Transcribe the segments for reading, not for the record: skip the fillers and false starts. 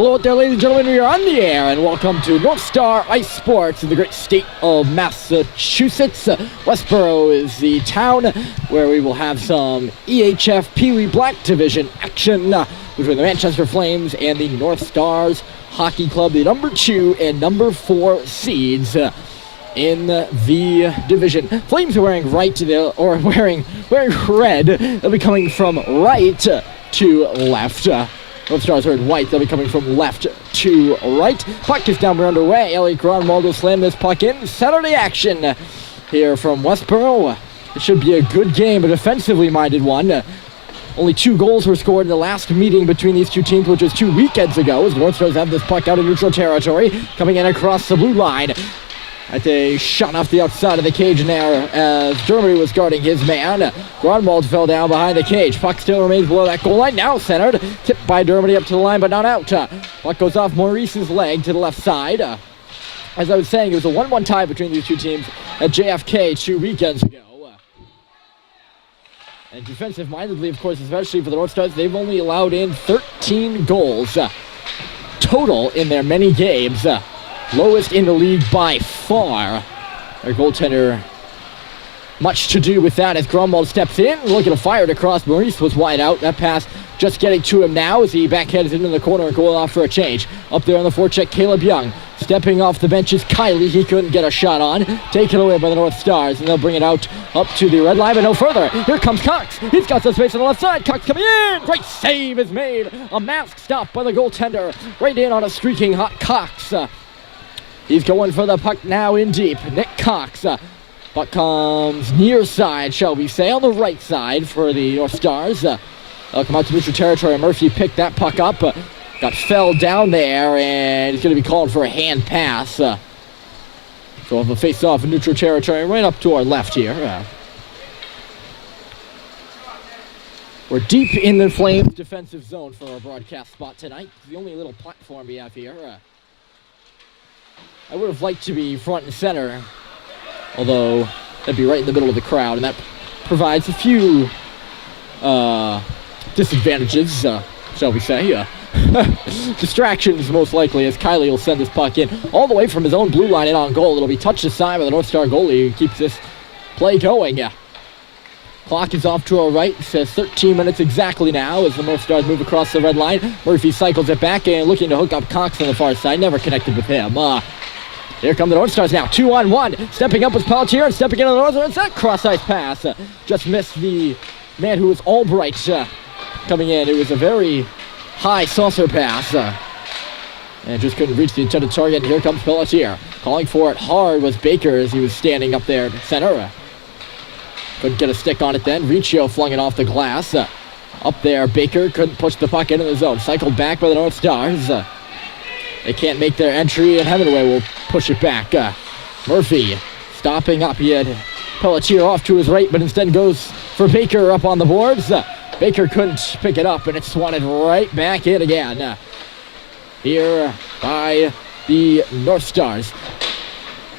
Hello out there, ladies and gentlemen, we are on the air, and welcome to Northstar Ice Sports in the great state of Massachusetts. Westborough is the town where we will have some EHF Pee Wee Black Division action between the Manchester Flames and the Northstars Hockey Club, the number 2 and number 4 seeds in the division. Flames are wearing wearing red. They'll be coming from right to left. Northstars are in white. They'll be coming from left to right. Puck is down, we're underway. Elliot Gronwald will slam this puck in. Saturday action here from Westborough. It should be a good game, a defensively minded one. Only 2 goals were scored in the last meeting between these two teams, which was 2 weekends ago, as the Northstars have this puck out of neutral territory, coming in across the blue line. At a shot off the outside of the cage there as Dermody was guarding his man. Gronwald fell down behind the cage. Puck still remains below that goal line. Now centered. Tipped by Dermody up to the line, but not out. Puck goes off Maurice's leg to the left side. As I was saying, it was a 1-1 tie between these two teams at JFK 2 weekends ago. And defensive-mindedly, of course, especially for the Northstars, they've only allowed in 13 goals total in their many games. Lowest in the league by far. Their goaltender, much to do with that as Grumwald steps in. Looking to fire it across. Maurice was wide out. That pass just getting to him now as he backheads into the corner and going off for a change. Up there on the forecheck, Caleb Young. Stepping off the bench is Kylie. He couldn't get a shot on. Taken away by the Northstars, and they'll bring it out up to the red line, but no further. Here comes Cox. He's got some space on the left side. Cox coming in. Great save is made. A mask stop by the goaltender. Right in on a streaking hot Cox. He's going for the puck now in deep. Nick Cox. Puck comes near side, shall we say, on the right side for the Northstars. They'll come out to neutral territory. Murphy picked that puck up. Got fell down there, and he's going to be called for a hand pass. So we'll have a face-off in neutral territory right up to our left here. We're deep in the Flames' defensive zone for our broadcast spot tonight. It's the only little platform we have here. I would have liked to be front and center, although that'd be right in the middle of the crowd, and that provides a few disadvantages, shall we say. Distractions, most likely, as Kylie will send this puck in all the way from his own blue line in on goal. It'll be touched aside by the Northstar goalie who keeps this play going. Clock is off to our right. It says 13 minutes exactly now as the Northstars move across the red line. Murphy cycles it back and looking to hook up Cox on the far side. Never connected with him. Here come the Northstars now, 2-on-1. Stepping up was Pelletier and stepping into the Northstars. That cross-ice pass just missed the man who was Albright coming in. It was a very high saucer pass. And just couldn't reach the intended target. And here comes Pelletier. Calling for it hard was Baker as he was standing up there at center. Couldn't get a stick on it then. Riccio flung it off the glass. Up there, Baker couldn't push the puck into the zone. Cycled back by the Northstars. They can't make their entry, and Hemingway will push it back. Murphy stopping up. He had Pelletier off to his right, but instead goes for Baker up on the boards. Baker couldn't pick it up, and it swatted right back in again. Here by the Northstars.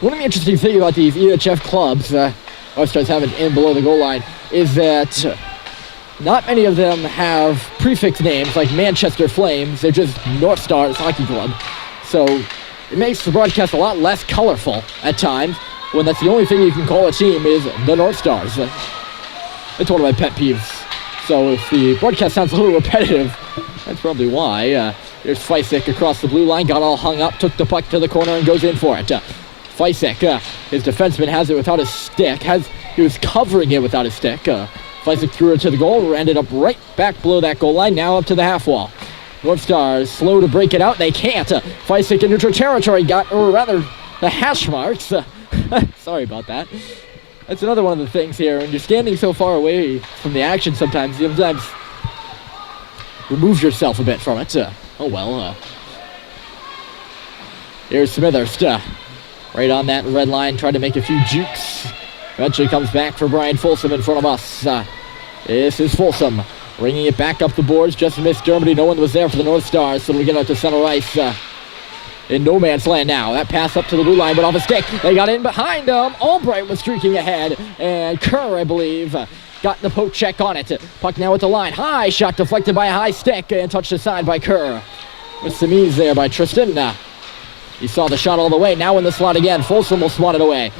One of the interesting things about these EHF clubs, Northstars having in below the goal line, is that not many of them have prefix names like Manchester Flames. They're just Northstars Hockey Club. So it makes the broadcast a lot less colorful at times when that's the only thing you can call a team is the Northstars. It's one of my pet peeves. So if the broadcast sounds a little repetitive, that's probably why. Here's Feisik across the blue line, got all hung up, took the puck to the corner and goes in for it. Feisik, his defenseman has it without his stick. He was covering it without his stick. Feisik threw it to the goal, ended up right back below that goal line, now up to the half wall. Northstars slow to break it out, they can't. Feisik in neutral territory or rather, the hash marks. Sorry about that. That's another one of the things here. When you're standing so far away from the action sometimes, you sometimes remove yourself a bit from it. Oh well. Here's Smithers. Right on that red line, trying to make a few jukes. Eventually comes back for Brian Folsom in front of us. This is Folsom. Bringing it back up the boards. Just missed Dermody. No one was there for the Northstars, so we get out to center ice. In no man's land now. That pass up to the blue line, but off a stick. They got in behind them. Albright was streaking ahead. And Kerr, I believe, got the poke check on it. Puck now at the line. High shot deflected by a high stick and touched aside by Kerr. with some ease there by Tristan. He saw the shot all the way. Now in the slot again. Folsom will swat it away.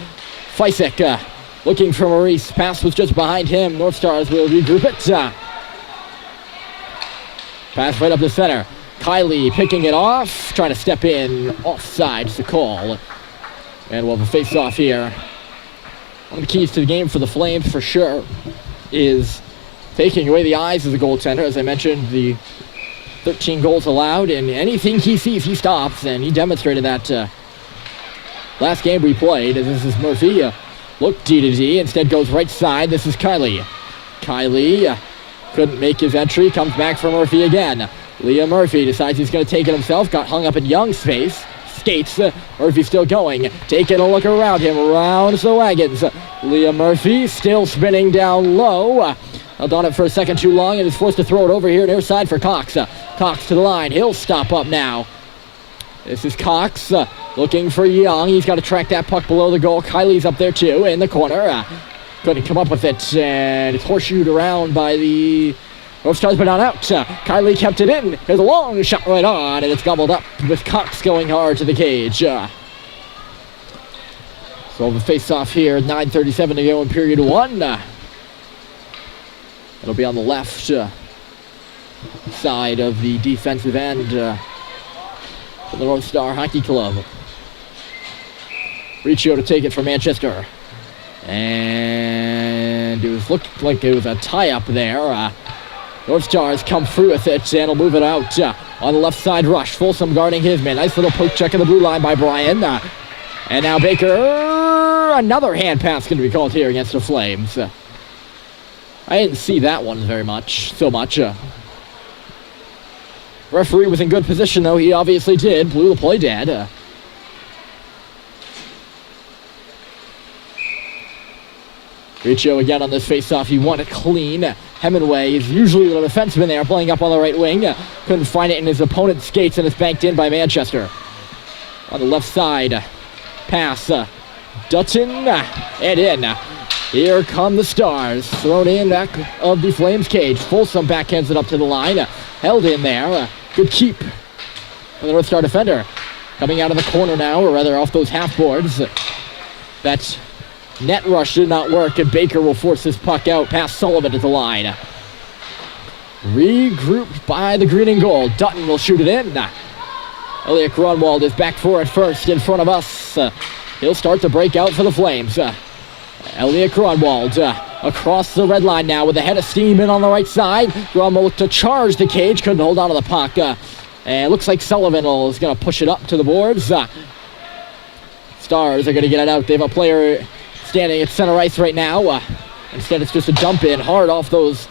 Feisik looking for Maurice. Pass was just behind him. Northstars will regroup it. Pass right up the center. Kylie picking it off. Trying to step in. Offside's the call. And we'll have a face-off here. One of the keys to the game for the Flames, for sure, is taking away the eyes of the goaltender. As I mentioned, the 13 goals allowed, and anything he sees, he stops, and he demonstrated that last game we played. This is Murphy. Look D to D, instead goes right side. This is Kylie. Kylie couldn't make his entry, comes back for Murphy again. Liam Murphy decides he's going to take it himself, got hung up in Young's face. Skates. Murphy still going. Taking a look around him. Rounds the wagons. Liam Murphy still spinning down low. Held on it for a second too long and is forced to throw it over here near side for Cox. Cox to the line. He'll stop up now. This is Cox looking for Young. He's got to track that puck below the goal. Kylie's up there too in the corner. Couldn't come up with it, and it's horseshoed around by the Northstars, but not out. Kylie kept it in. There's a long shot right on, and it's gobbled up with Cox going hard to the cage. So the face-off here, 9:37 to go in period one. It'll be on the left side of the defensive end for the Northstar Hockey Club. Riccio to take it from Manchester. And it looked like it was a tie-up there. Northstars come through with it, and will move it out on the left side rush. Folsom guarding his man. Nice little poke check of the blue line by Brian. And now Baker. Another hand pass going to be called here against the Flames. I didn't see that one so much. Referee was in good position, though. He obviously did. Blew the play dead. Riccio again on this face-off. He won it clean. Hemingway is usually the defenseman there, playing up on the right wing. Couldn't find it in his opponent's skates, and it's banked in by Manchester. On the left side, pass. Dutton, and in. Here come the Stars. Thrown in back of the Flames cage. Folsom backhands it up to the line. Held in there. Good keep for the Northstar defender. Coming out of the corner now, or rather off those half boards. That net rush did not work, and Baker will force this puck out past Sullivan at the line. Regrouped by the green and gold. Dutton will shoot it in. Elliot Grunwald is back for it first in front of us. He'll start to break out for the Flames. Elliot Grunwald across the red line now with a head of steam in on the right side. Grunwald looked to charge the cage, couldn't hold on to the puck. And it looks like Sullivan is going to push it up to the boards. Stars are going to get it out. They have a player standing at center ice right now. Instead, it's just a dump in hard off those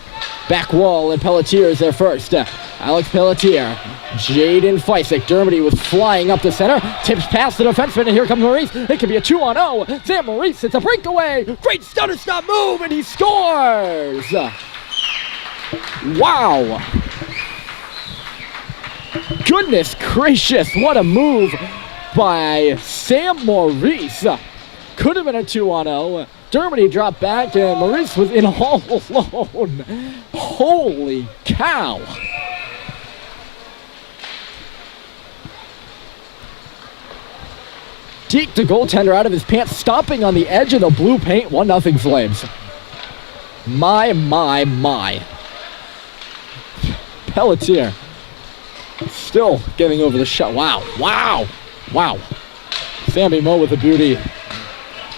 back wall, and Pelletier is there first. Alex Pelletier, Jaden Feisik. Dermody was flying up the center, tips past the defenseman, and here comes Maurice. It could be a 2-on-0. Sam Maurice, it's a breakaway. Great stutter stop move, and he scores. Wow. Goodness gracious, what a move by Sam Maurice. Could have been a 2-on-0. Dermody dropped back, and Maurice was in all alone. Holy cow. Deked the goaltender out of his pants, stomping on the edge of the blue paint. 1-0 Flames. My. Pelletier still getting over the shot. Wow. Sammy Moe with the beauty.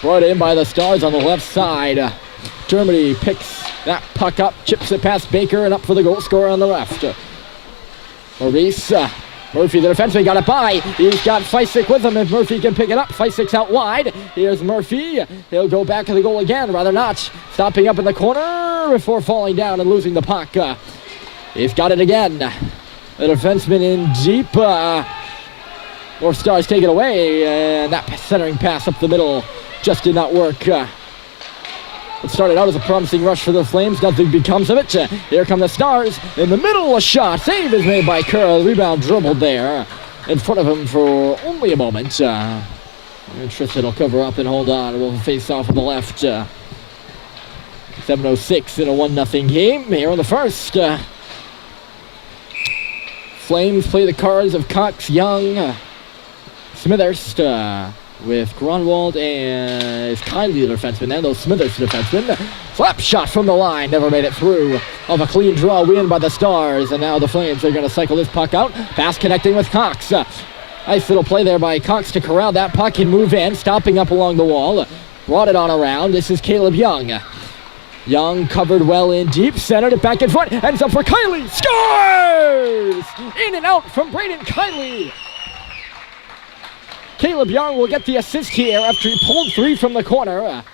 Brought in by the Stars on the left side. Germany picks that puck up, chips it past Baker, and up for the goal scorer on the left. Maurice, Murphy, the defenseman, got it by. He's got Feisik with him. If Murphy can pick it up, Feisik's out wide. Here's Murphy. He'll go back to the goal again, rather not. Stopping up in the corner before falling down and losing the puck. He's got it again. The defenseman in deep. Northstars take it away, and that centering pass up the middle just did not work. It started out as a promising rush for the Flames. Nothing becomes of it. Here come the Stars. In the middle, a shot. Save is made by Kerr. The rebound dribbled there in front of him for only a moment. Tristan will cover up and hold on. We'll face off on the left. 7:06 in a 1-0 game here in the first. Flames play the cards of Cox, Young, Smithers, with Grunwald and Kindly the defenseman, and those Smithers the defenseman. Slap shot from the line, never made it through. Of a clean draw win by the Stars, and now the Flames are going to cycle this puck out. Pass connecting with Cox. Nice little play there by Cox to corral that puck and move in, stopping up along the wall. Brought it on around. This is Caleb Young. Young covered well in deep, centered it back in front, ends up for Kiley. Scores! In and out from Braden Kiley. Caleb Young will get the assist here after he pulled 3 from the corner.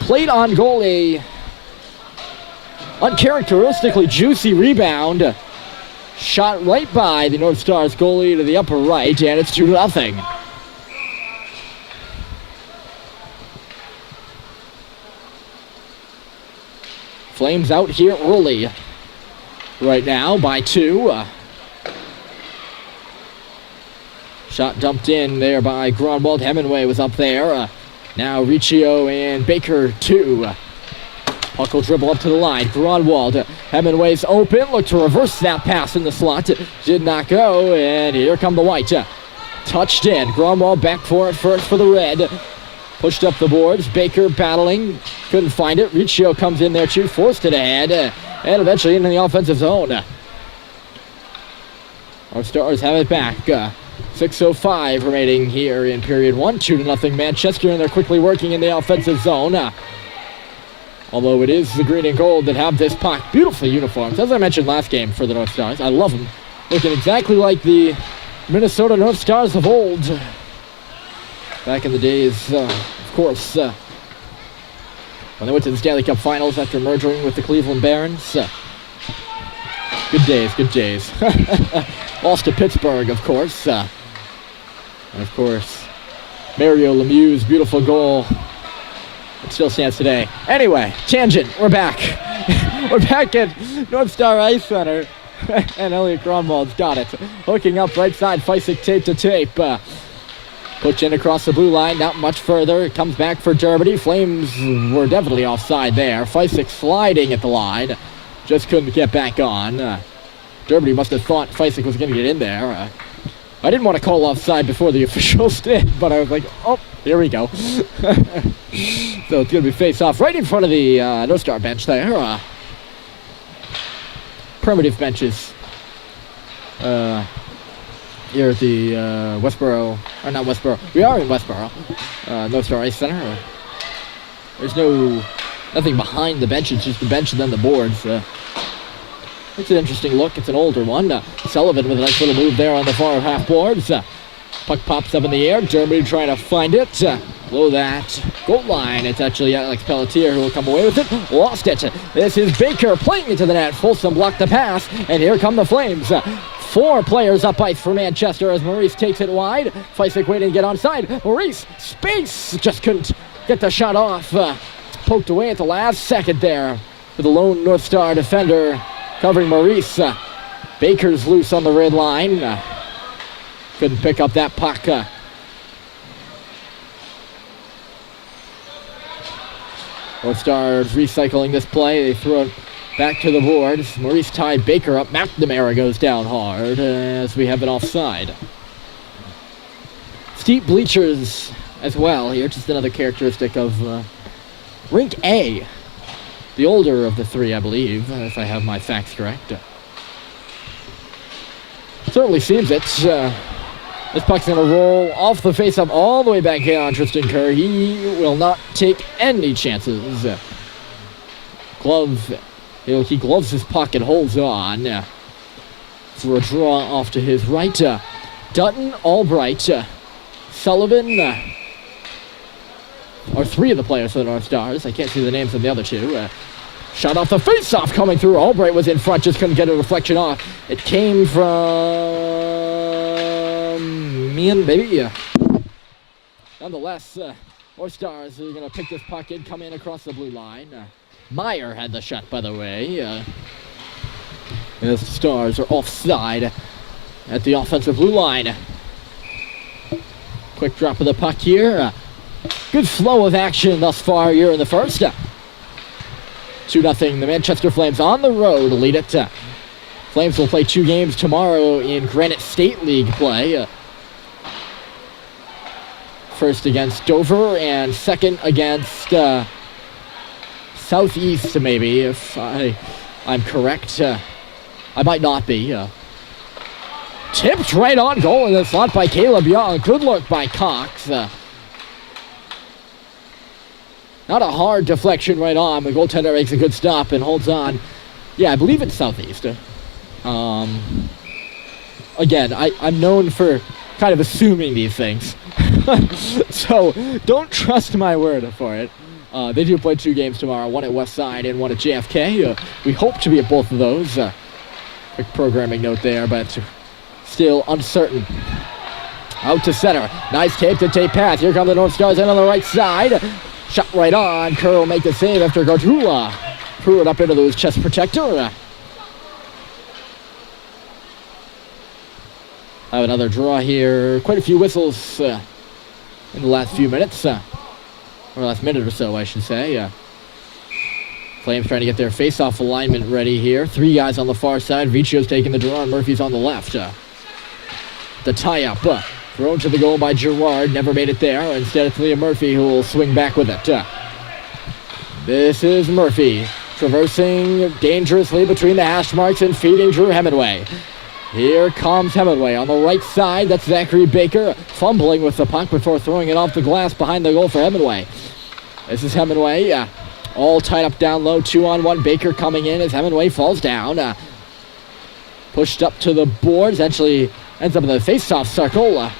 Played on goal, a uncharacteristically juicy rebound. Shot right by the Northstars goalie to the upper right, and it's 2-0. Flames out here early right now by 2. Shot dumped in there by Grunwald. Hemingway was up there. Now Riccio and Baker 2. Puck will dribble up to the line. Grunwald. Hemingway's open. Looked to reverse that pass in the slot. Did not go. And here come the White. Touched in. Grunwald back for it first for the Red. Pushed up the boards. Baker battling. Couldn't find it. Riccio comes in there too. Forced it ahead. And eventually into the offensive zone. Our Stars have it back. 6:05 remaining here in period 1. 2-0 Manchester, and they're quickly working in the offensive zone. Although it is the green and gold that have this puck. Beautiful uniforms, as I mentioned last game for the North Stars. I love them. Looking exactly like the Minnesota North Stars of old. Back in the days, of course, when they went to the Stanley Cup Finals after merging with the Cleveland Barons. Good days, good days. Lost to Pittsburgh, of course. And of course, Mario Lemieux's beautiful goal. It still stands today. Anyway, tangent, we're back. We're back at Northstar Ice Center. And Elliot Grunwald's got it. Hooking up right side, Feisik tape to tape. Push in across the blue line, not much further. It comes back for Germany. Flames were definitely offside there. Feisik sliding at the line. Just couldn't get back on. Germany must have thought Feisik was going to get in there. I didn't want to call offside before the officials did, but I was like, oh, here we go. So it's going to be face-off right in front of the Northstar bench there. Primitive benches. Here at the Westborough, or not Westborough, we are in Westborough, Northstar Ice Center. There's nothing behind the bench, it's just the bench and then the boards. It's an interesting look, it's an older one. Sullivan with a nice little move there on the far half boards. Puck pops up in the air, Germany trying to find it. Below that goal line, it's actually Alex Pelletier who will come away with it. Lost it. This is Baker playing into the net. Folsom blocked the pass, and here come the Flames. 4 players up ice for Manchester as Maurice takes it wide. Feisik waiting to get onside. Maurice, space, just couldn't get the shot off. Poked away at the last second there with the lone Northstar defender covering Maurice. Baker's loose on the red line. Couldn't pick up that puck. Northstars recycling this play. They throw it back to the boards. Maurice tied Baker up. McNamara goes down hard as we have it offside. Steep bleachers as well here. Just another characteristic of Rink A. The older of the 3, I believe, if I have my facts correct. Certainly seems it. This puck's going to roll off the face-up all the way back here on Tristan Kerr. He will not take any chances. He gloves his puck and holds on for a draw off to his right. Dutton, Albright, Sullivan are 3 of the players for the North Stars. I can't see the names of the other 2. Shot off the face-off coming through. Albright was in front, just couldn't get a reflection off. It came from Meehan, maybe. Nonetheless, North Stars are going to pick this puck in, come in across the blue line. Meyer had the shot, by the way. As the Stars are offside at the offensive blue line. Quick drop of the puck here. Good flow of action thus far here in the first. 2-0, the Manchester Flames on the road lead it. Flames will play 2 games tomorrow in Granite State League play. First against Dover and second against Southeast, maybe, if I'm correct. I might not be. Tipped right on goal in the slot by Caleb Young. Good look by Cox. Not a hard deflection right on. The goaltender makes a good stop and holds on. Yeah, I believe it's Southeast. Again, I'm known for kind of assuming these things. So don't trust my word for it. They do play 2 games tomorrow, one at Westside and one at JFK. We hope to be at both of those. Quick programming note there, but still uncertain. Out to center. Nice tape-to-tape pass. Here come the Northstars in on the right side. Shot right on. Kerr will make the save after Gartula threw it up into the chest protector. Have another draw here. Quite a few whistles in the last few minutes. Or last minute or so, I should say. Flames trying to get their face-off alignment ready here. 3 guys on the far side. Vicio's taking the draw and Murphy's on the left. The tie-up. Thrown to the goal by Gerard. Never made it there. Instead, it's Liam Murphy who will swing back with it. This is Murphy. Traversing dangerously between the hash marks and feeding Drew Hemingway. Here comes Hemingway on the right side. That's Zachary Baker fumbling with the puck before throwing it off the glass behind the goal for Hemingway. This is Hemingway. All tied up down low. 2-on-1. Baker coming in as Hemingway falls down. Pushed up to the boards. Actually ends up in the face-off circle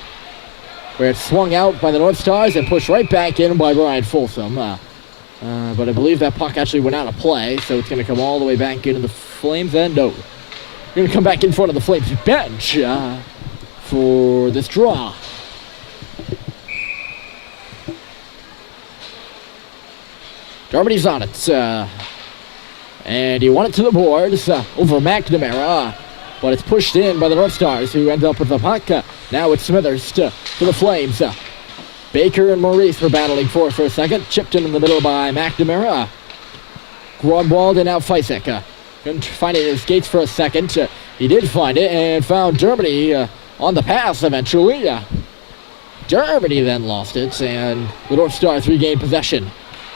where it's swung out by the Northstars and pushed right back in by Brian Folsom. But I believe that puck actually went out of play, so it's going to come all the way back into the Flames. And no. Going to come back in front of the Flames bench for this draw. Germany's on it. And he won it to the boards over McNamara. But it's pushed in by the Northstars, who end up with the puck. Now it's Smithers to the Flames. Baker and Maurice were battling for a second. Chipped in the middle by McNamara. Grunwald and now Feisek. Couldn't find it in his skates for a second. He did find it and found Germany on the pass eventually. Germany then lost it, and the Northstars regained possession.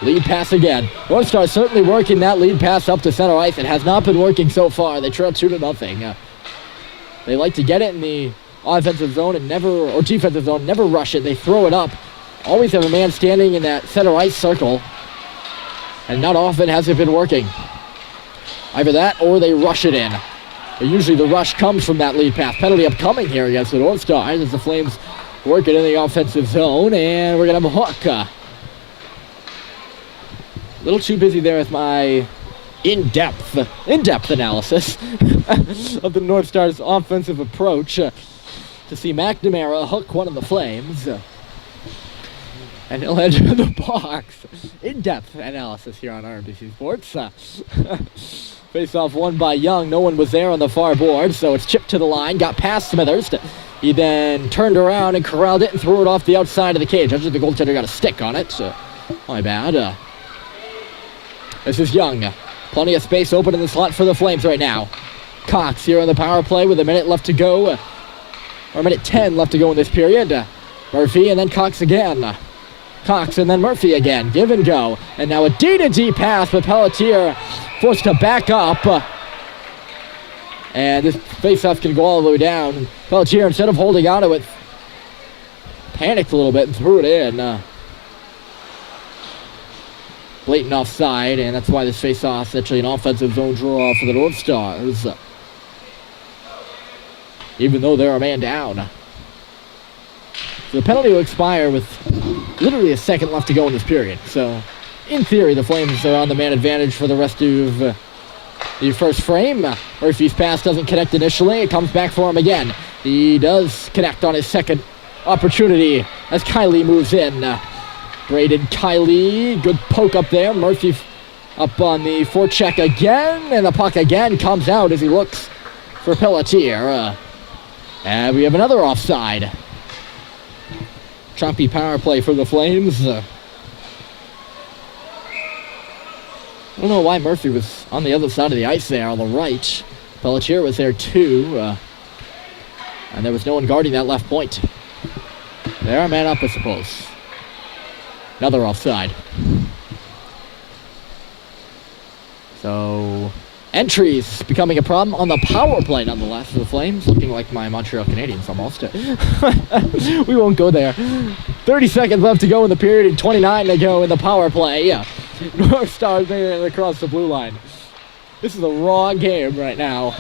Lead pass again. Northstars certainly working that lead pass up to center ice. It has not been working so far. They trail 2-0. They like to get it in the offensive zone and or defensive zone, never rush it. They throw it up. Always have a man standing in that center ice circle, and not often has it been working. Either that or they rush it in. But usually the rush comes from that lead pass. Penalty upcoming here against the Northstars as the Flames work it in the offensive zone, and we're going to have a hook. A little too busy there with my in-depth analysis of the Northstars' offensive approach to see McNamara hook one of the Flames. And he'll enter the box. In-depth analysis here on RMBC Sports. Face-off won by Young. No one was there on the far board, so it's chipped to the line. Got past Smithers. He then turned around and corralled it and threw it off the outside of the cage. Actually, the goaltender got a stick on it. My bad. This is Young. Plenty of space open in the slot for the Flames right now. Cox here on the power play with a minute left to go. Or a minute 10 left to go in this period. Murphy and then Cox again. Cox and then Murphy again. Give and go. And now a D-to-D pass, but Pelletier forced to back up. And this face-off's going to go all the way down. Pelletier, instead of holding on to it, panicked a little bit and threw it in. Blatant offside, and that's why this face-off is actually an offensive zone draw for the Northstars. Even though they're a man down. So the penalty will expire with literally a second left to go in this period. So, in theory, the Flames are on the man advantage for the rest of the first frame. Murphy's pass doesn't connect initially. It comes back for him again. He does connect on his second opportunity as Kiley moves in. Braden Kiley, good poke up there. Murphy up on the forecheck again, and the puck again comes out as he looks for Pelletier. And we have another offside. Choppy power play for the Flames. I don't know why Murphy was on the other side of the ice there on the right. Pelletier was there too. And there was no one guarding that left point. There, man up, I suppose. Another offside. So, entries becoming a problem on the power play nonetheless for the Flames. Looking like my Montreal Canadiens almost. We won't go there. 30 seconds left to go in the period and 29 to go in the power play. Yeah. Northstars there across the blue line. This is a raw game right now.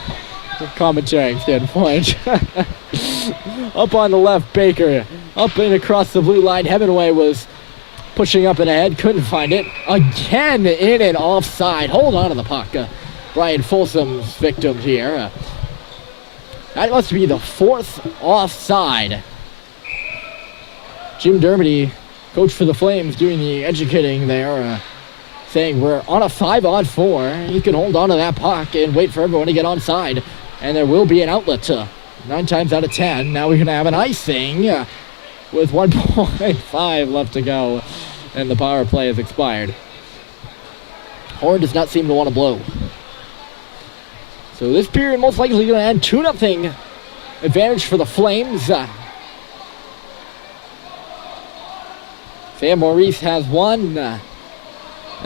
Commentary standpoint. Up on the left, Baker. Up and across the blue line. Hemingway was pushing up and ahead. Couldn't find it. Again in and offside. Hold on to the puck. Brian Folsom's victim here. That must be the fourth offside. Jim Dermody, coach for the Flames, doing the educating there. Saying we're on a 5-on-4. You can hold on to that puck and wait for everyone to get onside. And there will be an outlet. 9 times out of 10. Now we're going to have an icing with 1.5 left to go. And the power play has expired. Horn does not seem to want to blow. So this period most likely going to end 2-0 advantage for the Flames. Sam Maurice has one. And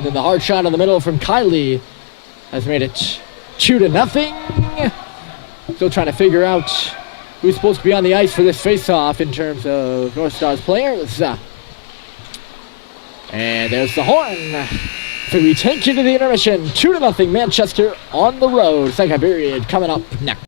then the hard shot in the middle from Kylie has made it 2-0. Still trying to figure out who's supposed to be on the ice for this face-off in terms of Northstars players. And there's the horn. So we take you to the intermission. 2-0 Manchester on the road. Second period coming up next.